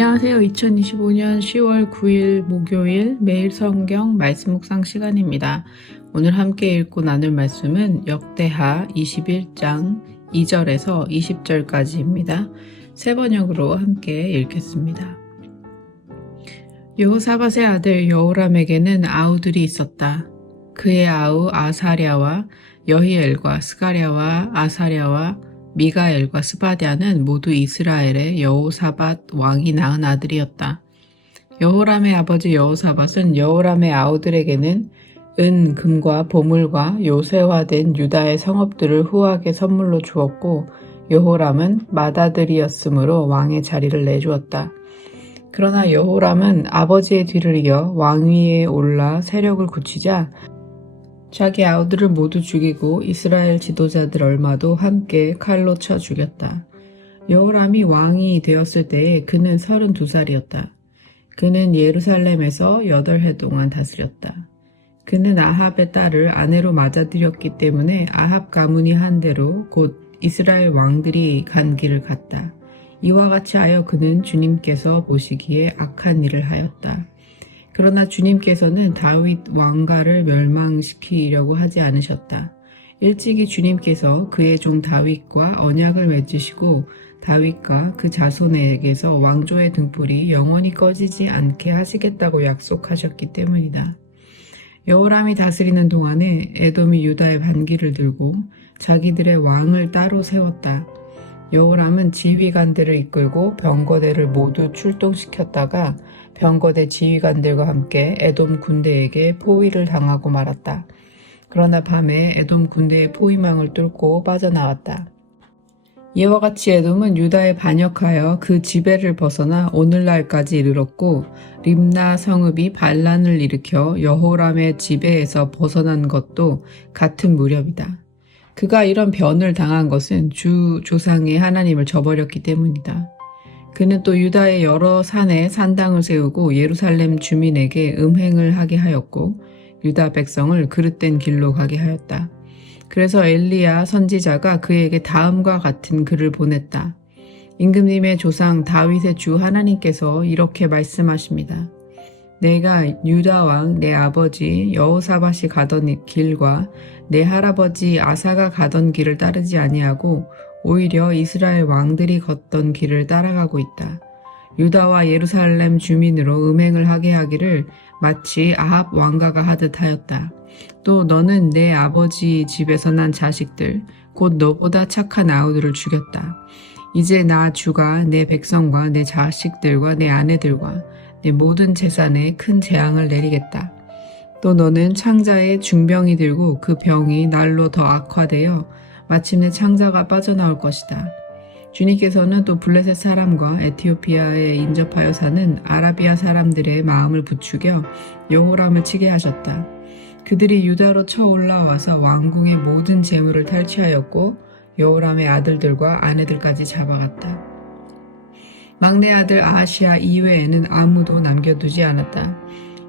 안녕하세요. 2025년 10월 9일 목요일 매일 성경 말씀 묵상 시간입니다. 오늘 함께 읽고 나눌 말씀은 역대하 21장 2절에서 20절까지입니다. 세 번역으로 함께 읽겠습니다. 여호사밧의 아들 여호람에게는 아우들이 있었다. 그의 아우 아사랴와 여히엘과 스가랴와 아사랴와 미가엘과 스바랴는 모두 이스라엘의 여호사밧 왕이 낳은 아들이었다. 여호람의 아버지 여호사밧은 여호람의 아우들에게는 은, 금과 보물과 요새화된 유다의 성읍들을 후하게 선물로 주었고 여호람은 맏아들이었으므로 왕의 자리를 내주었다. 그러나 여호람은 아버지의 뒤를 이어 왕위에 올라 세력을 굳히자 자기 아우들을 모두 죽이고 이스라엘 지도자들 얼마도 함께 칼로 쳐 죽였다. 여호람이 왕이 되었을 때에 그는 32살이었다. 그는 예루살렘에서 8해 동안 다스렸다. 그는 아합의 딸을 아내로 맞아들였기 때문에 아합 가문이 한 대로 곧 이스라엘 왕들이 간 길을 갔다. 이와 같이 하여 그는 주님께서 보시기에 악한 일을 하였다. 그러나 주님께서는 다윗 왕가를 멸망시키려고 하지 않으셨다. 일찍이 주님께서 그의 종 다윗과 언약을 맺으시고 다윗과 그 자손에게서 왕조의 등불이 영원히 꺼지지 않게 하시겠다고 약속하셨기 때문이다. 여호람이 다스리는 동안에 에돔이 유다의 반기를 들고 자기들의 왕을 따로 세웠다. 여호람은 지휘관들을 이끌고 병거대를 모두 출동시켰다가 병거대 지휘관들과 함께 에돔 군대에게 포위를 당하고 말았다. 그러나 밤에 에돔 군대의 포위망을 뚫고 빠져나왔다. 이와 같이 에돔은 유다에 반역하여 그 지배를 벗어나 오늘날까지 이르렀고 림나 성읍이 반란을 일으켜 여호람의 지배에서 벗어난 것도 같은 무렵이다. 그가 이런 변을 당한 것은 주 조상의 하나님을 저버렸기 때문이다. 그는 또 유다의 여러 산에 산당을 세우고 예루살렘 주민에게 음행을 하게 하였고 유다 백성을 그릇된 길로 가게 하였다. 그래서 엘리야 선지자가 그에게 다음과 같은 글을 보냈다. 임금님의 조상 다윗의 주 하나님께서 이렇게 말씀하십니다. 내가 유다 왕 내 아버지 여호사밧이 가던 길과 내 할아버지 아사가 가던 길을 따르지 아니하고 오히려 이스라엘 왕들이 걷던 길을 따라가고 있다. 유다와 예루살렘 주민으로 음행을 하게 하기를 마치 아합 왕가가 하듯 하였다. 또 너는 내 아버지 집에서 난 자식들 곧 너보다 착한 아우들을 죽였다. 이제 나 주가 내 백성과 내 자식들과 내 아내들과 내 모든 재산에 큰 재앙을 내리겠다. 또 너는 창자에 중병이 들고 그 병이 날로 더 악화되어 마침내 창자가 빠져나올 것이다. 주님께서는 또 블레셋 사람과 에티오피아에 인접하여 사는 아라비아 사람들의 마음을 부추겨 여호람을 치게 하셨다. 그들이 유다로 쳐 올라와서 왕궁의 모든 재물을 탈취하였고 여호람의 아들들과 아내들까지 잡아갔다. 막내 아들 아하시아 이외에는 아무도 남겨두지 않았다.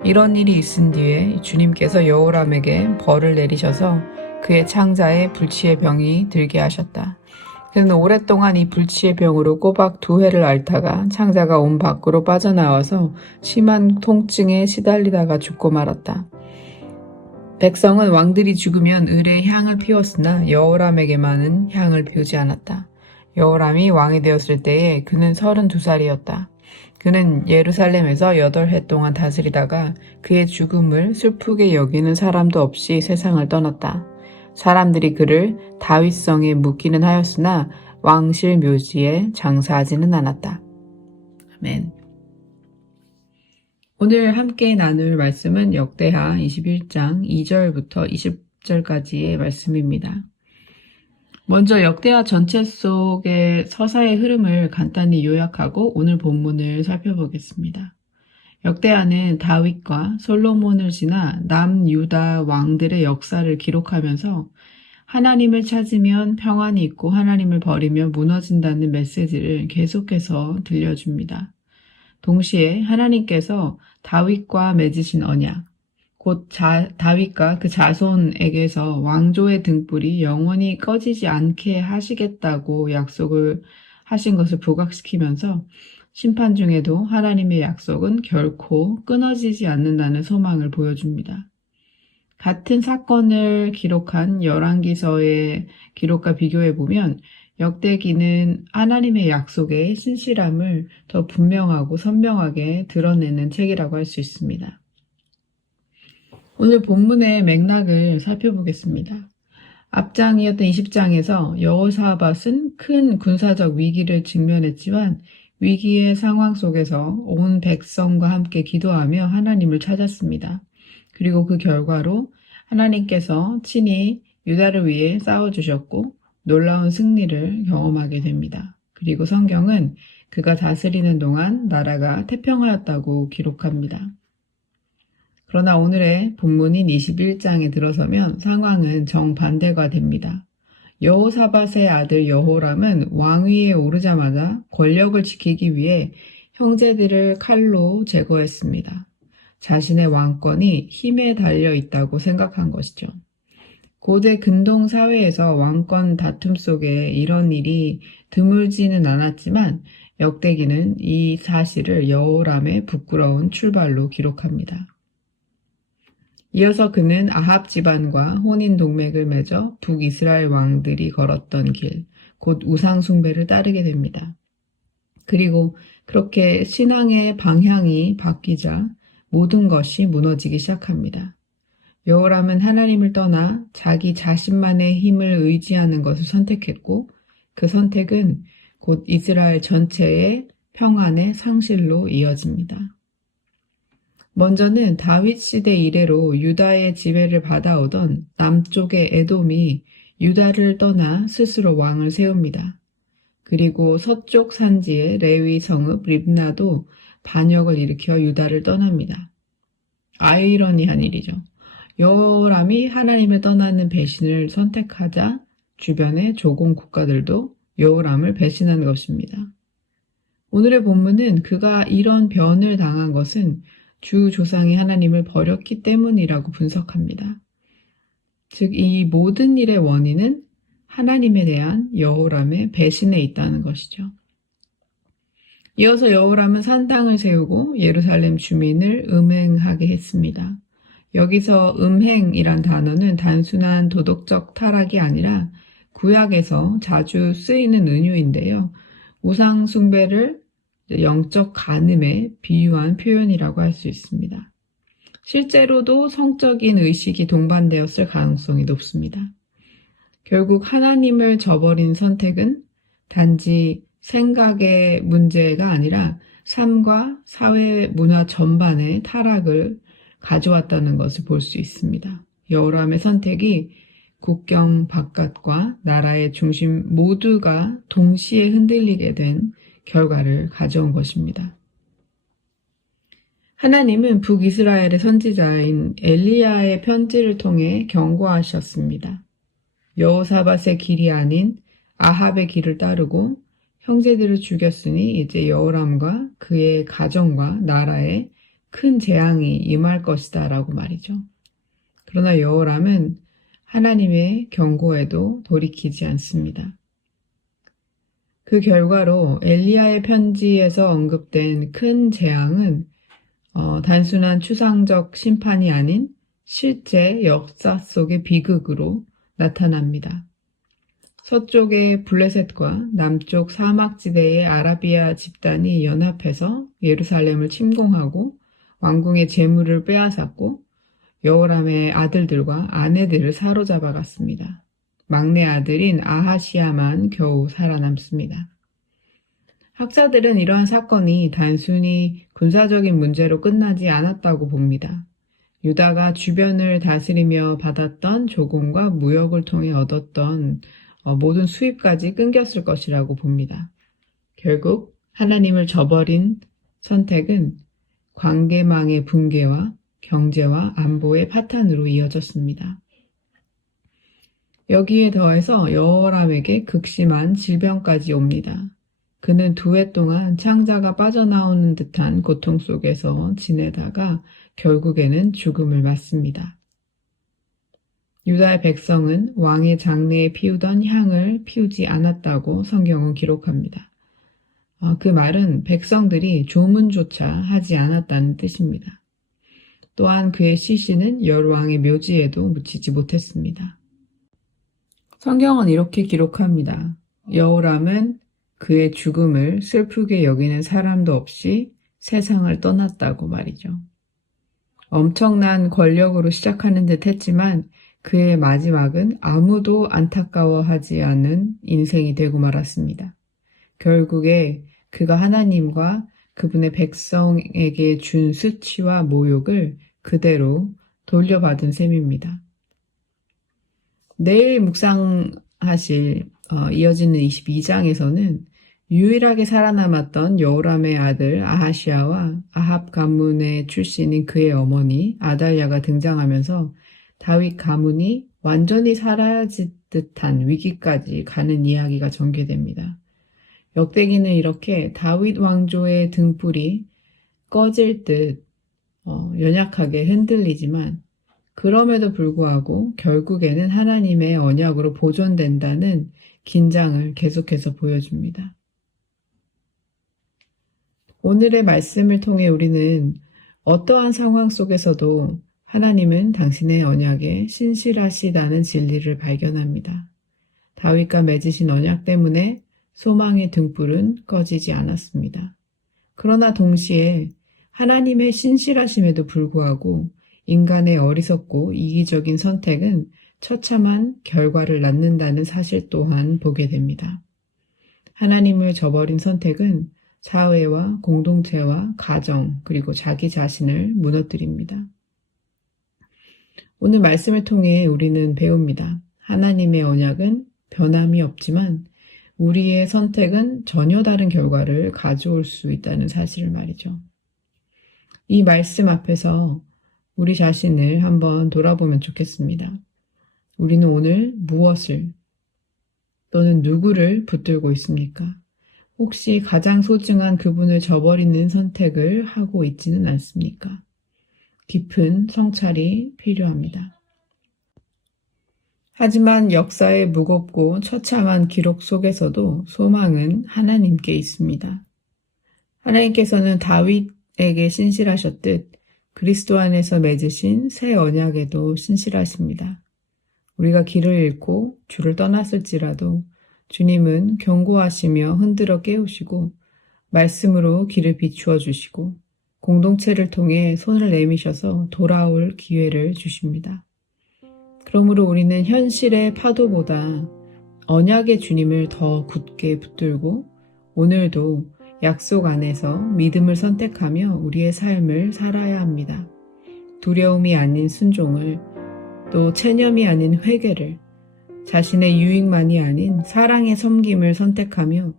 이런 일이 있은 뒤에 주님께서 여호람에게 벌을 내리셔서 그의 창자에 불치의 병이 들게 하셨다. 그는 오랫동안 이 불치의 병으로 꼬박 2해를 앓다가 창자가 온 밖으로 빠져나와서 심한 통증에 시달리다가 죽고 말았다. 백성은 왕들이 죽으면 을에 향을 피웠으나 여호람에게만은 향을 피우지 않았다. 여호람이 왕이 되었을 때에 그는 32살이었다. 그는 예루살렘에서 8해 동안 다스리다가 그의 죽음을 슬프게 여기는 사람도 없이 세상을 떠났다. 사람들이 그를 다윗성에 묻기는 하였으나 왕실 묘지에 장사하지는 않았다. 아멘. 오늘 함께 나눌 말씀은 역대하 21장 2절부터 20절까지의 말씀입니다. 먼저 역대하 전체 속의 서사의 흐름을 간단히 요약하고 오늘 본문을 살펴보겠습니다. 역대하는 다윗과 솔로몬을 지나 남유다 왕들의 역사를 기록하면서 하나님을 찾으면 평안이 있고 하나님을 버리면 무너진다는 메시지를 계속해서 들려줍니다. 동시에 하나님께서 다윗과 맺으신 언약, 곧 다윗과 그 자손에게서 왕조의 등불이 영원히 꺼지지 않게 하시겠다고 약속을 하신 것을 부각시키면서 심판 중에도 하나님의 약속은 결코 끊어지지 않는다는 소망을 보여줍니다. 같은 사건을 기록한 열왕기서의 기록과 비교해보면 역대기는 하나님의 약속의 신실함을 더 분명하고 선명하게 드러내는 책이라고 할 수 있습니다. 오늘 본문의 맥락을 살펴보겠습니다. 앞장이었던 20장에서 여호사밧은 큰 군사적 위기를 직면했지만 위기의 상황 속에서 온 백성과 함께 기도하며 하나님을 찾았습니다. 그리고 그 결과로 하나님께서 친히 유다를 위해 싸워주셨고 놀라운 승리를 경험하게 됩니다. 그리고 성경은 그가 다스리는 동안 나라가 태평하였다고 기록합니다. 그러나 오늘의 본문인 21장에 들어서면 상황은 정반대가 됩니다. 여호사밧의 아들 여호람은 왕위에 오르자마자 권력을 지키기 위해 형제들을 칼로 제거했습니다. 자신의 왕권이 힘에 달려 있다고 생각한 것이죠. 고대 근동 사회에서 왕권 다툼 속에 이런 일이 드물지는 않았지만 역대기는 이 사실을 여호람의 부끄러운 출발로 기록합니다. 이어서 그는 아합 집안과 혼인 동맹을 맺어 북이스라엘 왕들이 걸었던 길, 곧 우상 숭배를 따르게 됩니다. 그리고 그렇게 신앙의 방향이 바뀌자 모든 것이 무너지기 시작합니다. 여호람은 하나님을 떠나 자기 자신만의 힘을 의지하는 것을 선택했고 그 선택은 곧 이스라엘 전체의 평안의 상실로 이어집니다. 먼저는 다윗 시대 이래로 유다의 지배를 받아오던 남쪽의 에돔이 유다를 떠나 스스로 왕을 세웁니다. 그리고 서쪽 산지의 레위 성읍 립나도 반역을 일으켜 유다를 떠납니다. 아이러니한 일이죠. 여호람이 하나님을 떠나는 배신을 선택하자 주변의 조공 국가들도 여호람을 배신한 것입니다. 오늘의 본문은 그가 이런 변을 당한 것은 주 조상이 하나님을 버렸기 때문이라고 분석합니다. 즉, 이 모든 일의 원인은 하나님에 대한 여호람의 배신에 있다는 것이죠. 이어서 여호람은 산당을 세우고 예루살렘 주민을 음행하게 했습니다. 여기서 음행이란 단어는 단순한 도덕적 타락이 아니라 구약에서 자주 쓰이는 은유인데요. 우상 숭배를 영적 간음에 비유한 표현이라고 할 수 있습니다. 실제로도 성적인 의식이 동반되었을 가능성이 높습니다. 결국 하나님을 저버린 선택은 단지 생각의 문제가 아니라 삶과 사회 문화 전반의 타락을 가져왔다는 것을 볼 수 있습니다. 여호람의 선택이 국경 바깥과 나라의 중심 모두가 동시에 흔들리게 된 결과를 가져온 것입니다. 하나님은 북이스라엘의 선지자인 엘리야의 편지를 통해 경고하셨습니다. 여호사밧의 길이 아닌 아합의 길을 따르고 형제들을 죽였으니 이제 여호람과 그의 가정과 나라에 큰 재앙이 임할 것이다 라고 말이죠. 그러나 여호람은 하나님의 경고에도 돌이키지 않습니다. 그 결과로 엘리야의 편지에서 언급된 큰 재앙은 단순한 추상적 심판이 아닌 실제 역사 속의 비극으로 나타납니다. 서쪽의 블레셋과 남쪽 사막지대의 아라비아 집단이 연합해서 예루살렘을 침공하고 왕궁의 재물을 빼앗았고 여호람의 아들들과 아내들을 사로잡아 갔습니다. 막내 아들인 아하시야만 겨우 살아남습니다. 학자들은 이러한 사건이 단순히 군사적인 문제로 끝나지 않았다고 봅니다. 유다가 주변을 다스리며 받았던 조공과 무역을 통해 얻었던 모든 수입까지 끊겼을 것이라고 봅니다. 결국 하나님을 저버린 선택은 관계망의 붕괴와 경제와 안보의 파탄으로 이어졌습니다. 여기에 더해서 여호람에게 극심한 질병까지 옵니다. 그는 2해 동안 창자가 빠져나오는 듯한 고통 속에서 지내다가 결국에는 죽음을 맞습니다. 유다의 백성은 왕의 장래에 피우던 향을 피우지 않았다고 성경은 기록합니다. 그 말은 백성들이 조문조차 하지 않았다는 뜻입니다. 또한 그의 시신은 열왕의 묘지에도 묻히지 못했습니다. 성경은 이렇게 기록합니다. 여호람은 그의 죽음을 슬프게 여기는 사람도 없이 세상을 떠났다고 말이죠. 엄청난 권력으로 시작하는 듯 했지만 그의 마지막은 아무도 안타까워하지 않은 인생이 되고 말았습니다. 결국에 그가 하나님과 그분의 백성에게 준 수치와 모욕을 그대로 돌려받은 셈입니다. 내일 묵상하실 이어지는 22장에서는 유일하게 살아남았던 여호람의 아들 아하시아와 아합 가문의 출신인 그의 어머니 아달랴가 등장하면서 다윗 가문이 완전히 사라질 듯한 위기까지 가는 이야기가 전개됩니다. 역대기는 이렇게 다윗 왕조의 등불이 꺼질 듯 연약하게 흔들리지만 그럼에도 불구하고 결국에는 하나님의 언약으로 보존된다는 긴장을 계속해서 보여줍니다. 오늘의 말씀을 통해 우리는 어떠한 상황 속에서도 하나님은 당신의 언약에 신실하시다는 진리를 발견합니다. 다윗과 맺으신 언약 때문에 소망의 등불은 꺼지지 않았습니다. 그러나 동시에 하나님의 신실하심에도 불구하고 인간의 어리석고 이기적인 선택은 처참한 결과를 낳는다는 사실 또한 보게 됩니다. 하나님을 저버린 선택은 사회와 공동체와 가정 그리고 자기 자신을 무너뜨립니다. 오늘 말씀을 통해 우리는 배웁니다. 하나님의 언약은 변함이 없지만 우리의 선택은 전혀 다른 결과를 가져올 수 있다는 사실을 말이죠. 이 말씀 앞에서 우리 자신을 한번 돌아보면 좋겠습니다. 우리는 오늘 무엇을 또는 누구를 붙들고 있습니까? 혹시 가장 소중한 그분을 저버리는 선택을 하고 있지는 않습니까? 깊은 성찰이 필요합니다. 하지만 역사의 무겁고 처참한 기록 속에서도 소망은 하나님께 있습니다. 하나님께서는 다윗에게 신실하셨듯 그리스도 안에서 맺으신 새 언약에도 신실하십니다. 우리가 길을 잃고 주를 떠났을지라도 주님은 경고하시며 흔들어 깨우시고 말씀으로 길을 비추어 주시고 공동체를 통해 손을 내미셔서 돌아올 기회를 주십니다. 그러므로 우리는 현실의 파도보다 언약의 주님을 더 굳게 붙들고 오늘도 약속 안에서 믿음을 선택하며 우리의 삶을 살아야 합니다. 두려움이 아닌 순종을, 또 체념이 아닌 회개를, 자신의 유익만이 아닌 사랑의 섬김을 선택하며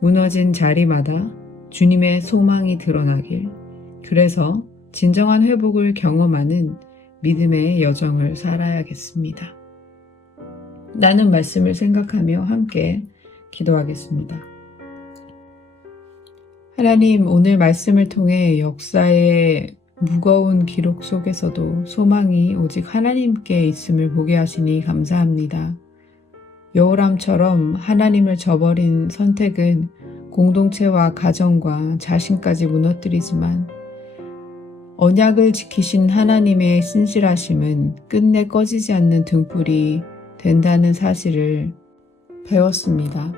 무너진 자리마다 주님의 소망이 드러나길, 그래서 진정한 회복을 경험하는 믿음의 여정을 살아야겠습니다. 나는 말씀을 생각하며 함께 기도하겠습니다. 하나님, 오늘 말씀을 통해 역사의 무거운 기록 속에서도 소망이 오직 하나님께 있음을 보게 하시니 감사합니다. 여호람처럼 하나님을 저버린 선택은 공동체와 가정과 자신까지 무너뜨리지만 언약을 지키신 하나님의 신실하심은 끝내 꺼지지 않는 등불이 된다는 사실을 배웠습니다.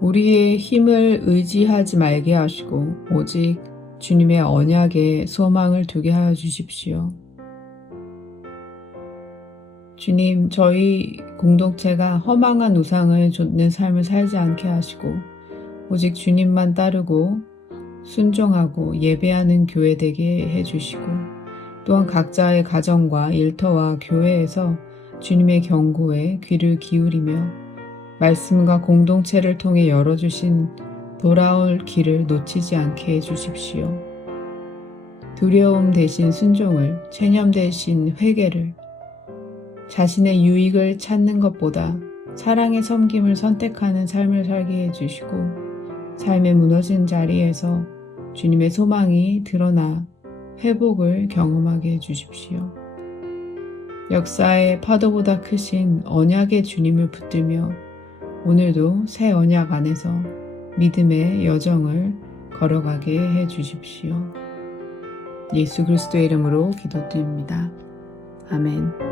우리의 힘을 의지하지 말게 하시고 오직 주님의 언약에 소망을 두게 하여 주십시오. 주님, 저희 공동체가 허망한 우상을 좇는 삶을 살지 않게 하시고 오직 주님만 따르고 순종하고 예배하는 교회 되게 해주시고 또한 각자의 가정과 일터와 교회에서 주님의 경고에 귀를 기울이며 말씀과 공동체를 통해 열어주신 돌아올 길을 놓치지 않게 해주십시오. 두려움 대신 순종을, 체념 대신 회개를, 자신의 유익을 찾는 것보다 사랑의 섬김을 선택하는 삶을 살게 해주시고 삶의 무너진 자리에서 주님의 소망이 드러나 회복을 경험하게 해주십시오. 역사의 파도보다 크신 언약의 주님을 붙들며 오늘도 새 언약 안에서 믿음의 여정을 걸어가게 해 주십시오. 예수 그리스도의 이름으로 기도드립니다. 아멘.